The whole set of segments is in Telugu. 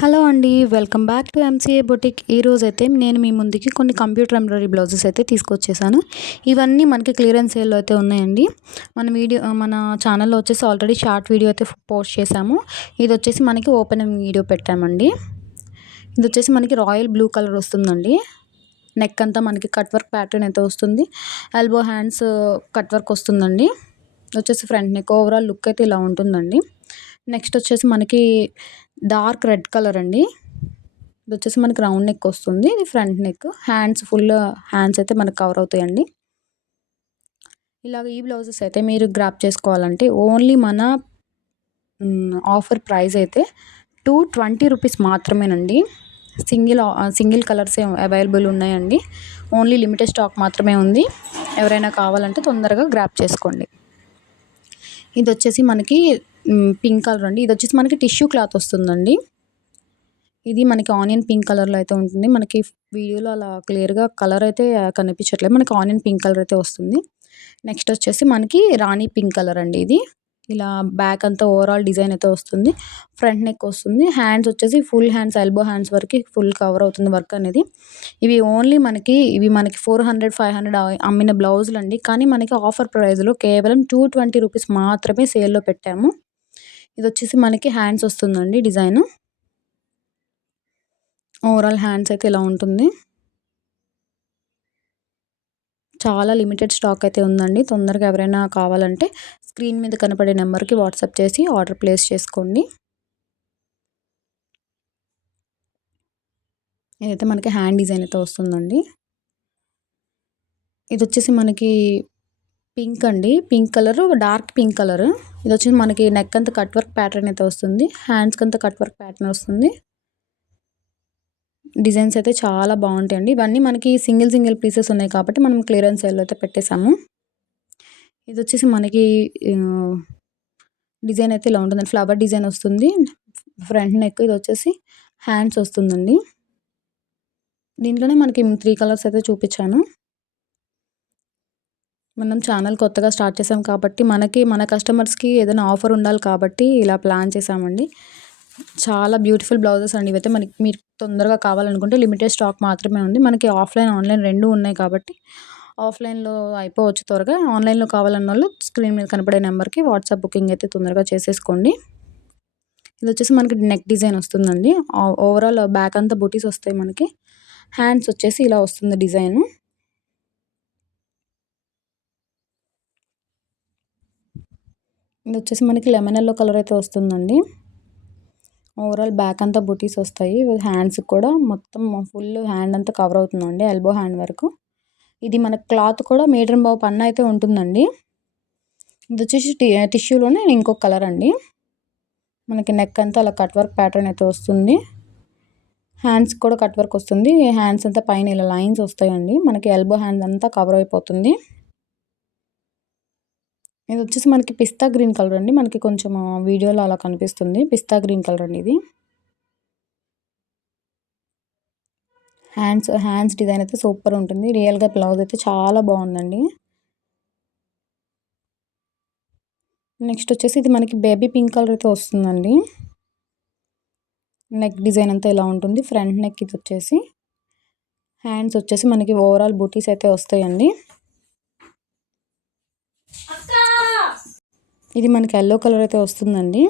హలో అండి. Welcome back to MCA boutique. ఈరోజైతే నేను మీ ముందుకి కొన్ని కంప్యూటర్ ఎంబ్రాయిడరీ బ్లౌజెస్ అయితే తీసుకొచ్చేసాను. ఇవన్నీ మనకి క్లియరెన్స్ సేల్‌లో అయితే ఉన్నాయండి. మన ఛానల్‌లో వచ్చేసి ఆల్రెడీ షార్ట్ వీడియో అయితే పోస్ట్ చేశాము. ఇదొచ్చేసి మనకి ఓపెనింగ్ వీడియో పెట్టామండి. ఇదొచ్చేసి మనకి రాయల్ బ్లూ కలర్ వస్తుందండి. నెక్ అంతా మనకి కట్ వర్క్ ప్యాటర్న్ అయితే వస్తుంది. ఎల్బో హ్యాండ్స్ కట్ వర్క్ వస్తుందండి. వచ్చేసి ఫ్రంట్ నెక్ ఓవరాల్ లుక్ అయితే ఇలా ఉంటుందండి. నెక్స్ట్ వచ్చేసి మనకి డార్క్ రెడ్ కలర్ అండి. ఇదొచ్చేసి మనకి రౌండ్ నెక్ వస్తుంది. ఇది ఫ్రంట్ నెక్. హ్యాండ్స్ అయితే మనకు కవర్ అవుతాయండి. ఇలాగ ఈ బ్లౌజెస్ అయితే మీరు గ్రాప్ చేసుకోవాలంటే ఓన్లీ మన ఆఫర్ ప్రైస్ అయితే రూ. 220 మాత్రమేనండి. సింగిల్ కలర్సే అవైలబుల్ ఉన్నాయండి. ఓన్లీ లిమిటెడ్ స్టాక్ మాత్రమే ఉంది. ఎవరైనా కావాలంటే తొందరగా గ్రాప్ చేసుకోండి. ఇదొచ్చేసి మనకి పింక్ కలర్ అండి. ఇదొచ్చేసి మనకి టిష్యూ క్లాత్ వస్తుందండి. ఇది మనకి ఆనియన్ పింక్ కలర్‌లో అయితే ఉంటుంది. మనకి వీడియోలో అలా క్లియర్‌గా కలర్ అయితే కనిపించట్లేదు. మనకి ఆనియన్ పింక్ కలర్ అయితే వస్తుంది. నెక్స్ట్ వచ్చేసి మనకి రాణి పింక్ కలర్ అండి ఇది. ఇలా బ్యాక్ అంతా ఓవరాల్ డిజైన్ అయితే వస్తుంది. ఫ్రంట్ నెక్ వస్తుంది. హ్యాండ్స్ వచ్చేసి ఫుల్ హ్యాండ్స్ ఎల్బో హ్యాండ్స్ వరకి ఫుల్ కవర్ అవుతుంది వర్క్ అనేది. ఇవి మనకి 400, 500 అమ్మిన బ్లౌజులండి. కానీ మనకి ఆఫర్ ప్రైస్‌లో కేవలం రూ. 220 మాత్రమే సేల్‌లో పెట్టాము. ఇదొచ్చేసి మనకి హ్యాండ్స్ వస్తుందండి డిజైను. ఓవరాల్ హ్యాండ్స్ అయితే ఇలా ఉంటుంది. చాలా లిమిటెడ్ స్టాక్ అయితే ఉందండి. తొందరగా ఎవరైనా కావాలంటే స్క్రీన్ మీద కనపడే నెంబర్‌కి వాట్సాప్ చేసి ఆర్డర్ ప్లేస్ చేసుకోండి. ఇదైతే మనకి హ్యాండ్ డిజైన్ అయితే వస్తుందండి. ఇదొచ్చేసి మనకి పింక్ అండి. Pink colour, dark pink colour. ఇదొచ్చేసి మనకి నెక్ అంతా కట్ వర్క్ ప్యాటర్న్ అయితే వస్తుంది. హ్యాండ్స్‌కి అంతా కట్ వర్క్ ప్యాటర్న్ వస్తుంది. డిజైన్స్ అయితే చాలా బాగుంటాయండి. ఇవన్నీ మనకి సింగిల్ పీసెస్ ఉన్నాయి కాబట్టి మనం క్లియరెన్స్ సేల్‌లో అయితే పెట్టేసాము. ఇదొచ్చేసి మనకి డిజైన్ అయితే ఇలా ఉంటుందండి. ఫ్లవర్ డిజైన్ వస్తుంది. ఫ్రంట్ నెక్ ఇదొచ్చేసి హ్యాండ్స్ వస్తుందండి. దీంట్లోనే మనకి 3 కలర్స్ అయితే చూపించాను. మనం ఛానల్ కొత్తగా స్టార్ట్ చేసాం కాబట్టి మన కస్టమర్స్‌కి ఏదైనా ఆఫర్ ఉండాలి కాబట్టి ఇలా ప్లాన్ చేసామండి. చాలా బ్యూటిఫుల్ బ్లౌజెస్ అండి ఇవైతే. మీరు తొందరగా కావాలనుకుంటే లిమిటెడ్ స్టాక్ మాత్రమే ఉంది. మనకి ఆఫ్‌లైన్, ఆన్‌లైన్ 2 ఉన్నాయి కాబట్టి ఆఫ్‌లైన్‌లో అయిపోవచ్చు త్వరగా. ఆన్‌లైన్‌లో కావాలన్నోళ్ళు స్క్రీన్ మీద కనపడే నెంబర్‌కి వాట్సాప్ బుకింగ్ అయితే తొందరగా చేసేసుకోండి. ఇదొచ్చేసి మనకి నెక్ డిజైన్ వస్తుందండి. ఓవరాల్ బ్యాక్ అంతా బూటీస్ వస్తాయి మనకి. హ్యాండ్స్ వచ్చేసి ఇలా వస్తుంది డిజైను. ఇదొచ్చేసి మనకి లెమన్ యెల్లో కలర్ అయితే వస్తుందండి. ఓవరాల్ బ్యాక్ అంతా బూటీస్ వస్తాయి. హ్యాండ్స్‌కి కూడా మొత్తం ఫుల్ హ్యాండ్ అంతా కవర్ అవుతుందండి. ఎల్బో హ్యాండ్ వరకు. ఇది మన క్లాత్ కూడా మీటర్ బావు పన్నా అయితే ఉంటుందండి. ఇదొచ్చేసి టిష్యూలోనే ఇంకొక కలర్ అండి. మనకి నెక్ అంతా అలా కట్ వర్క్ ప్యాటర్న్ అయితే వస్తుంది. హ్యాండ్స్ కూడా కట్ వర్క్ వస్తుంది. హ్యాండ్స్ అంతా పైన ఇలా లైన్స్ వస్తాయండి. మనకి ఎల్బో హ్యాండ్ అంతా కవర్ అయిపోతుంది. ఇది వచ్చేసి మనకి పిస్తా గ్రీన్ కలర్ అండి. మనకి కొంచెం వీడియోలో అలా కనిపిస్తుంది. పిస్తా గ్రీన్ కలర్ అండి ఇది. హ్యాండ్స్ డిజైన్ అయితే సూపర్ ఉంటుంది. రియల్‌గా బ్లౌజ్ అయితే చాలా బాగుందండి. నెక్స్ట్ వచ్చేసి ఇది మనకి బేబీ పింక్ కలర్ అయితే వస్తుందండి. నెక్ డిజైన్ అంతా ఇలా ఉంటుంది. ఫ్రంట్ నెక్ ఇది వచ్చేసి. హ్యాండ్స్ వచ్చేసి మనకి ఓవరాల్ బూటీస్ అయితే వస్తాయండి. ఇది మనకి యెల్లో కలర్ అయితే వస్తుందండి.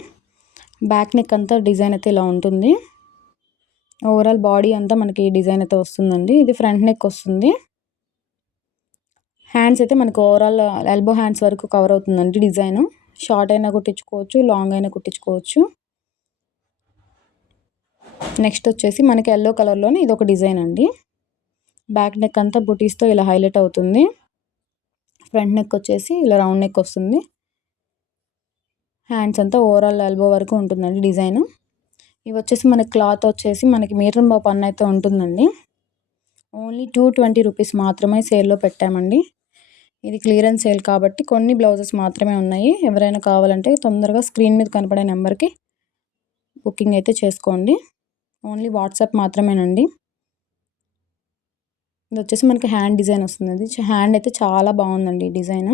బ్యాక్ నెక్ అంతా డిజైన్ అయితే ఇలా ఉంటుంది. ఓవరాల్ బాడీ అంతా మనకి డిజైన్ అయితే వస్తుందండి. ఇది ఫ్రంట్ నెక్ వస్తుంది. హ్యాండ్స్ అయితే మనకు ఓవరాల్ ఎల్బో హ్యాండ్స్ వరకు కవర్ అవుతుందండి డిజైన్. షార్ట్ అయినా కుట్టించుకోవచ్చు, లాంగ్ అయినా కుట్టించుకోవచ్చు. నెక్స్ట్ వచ్చేసి మనకి యెల్లో కలర్‌లోనే ఇదొక డిజైన్ అండి. బ్యాక్ నెక్ అంతా బూటీస్‌తో ఇలా హైలైట్ అవుతుంది. ఫ్రంట్ నెక్ వచ్చేసి ఇలా రౌండ్ నెక్ వస్తుంది. హ్యాండ్స్ అంతా ఓవరాల్ ఎల్బో వరకు ఉంటుందండి డిజైన్. ఇవి వచ్చేసి మనకి క్లాత్ వచ్చేసి మనకి మీటర్ బావు పన్నా అయితే ఉంటుందండి. ఓన్లీ రూ. 220 మాత్రమే సేల్‌లో పెట్టామండి. ఇది క్లియరెన్స్ సేల్ కాబట్టి కొన్ని బ్లౌజెస్ మాత్రమే ఉన్నాయి. ఎవరైనా కావాలంటే తొందరగా స్క్రీన్ మీద కనపడే నెంబర్‌కి బుకింగ్ అయితే చేసుకోండి. ఓన్లీ వాట్సాప్ మాత్రమేనండి. ఇది వచ్చేసి మనకి హ్యాండ్ డిజైన్ వస్తుంది. హ్యాండ్ అయితే చాలా బాగుందండి ఈ డిజైన్.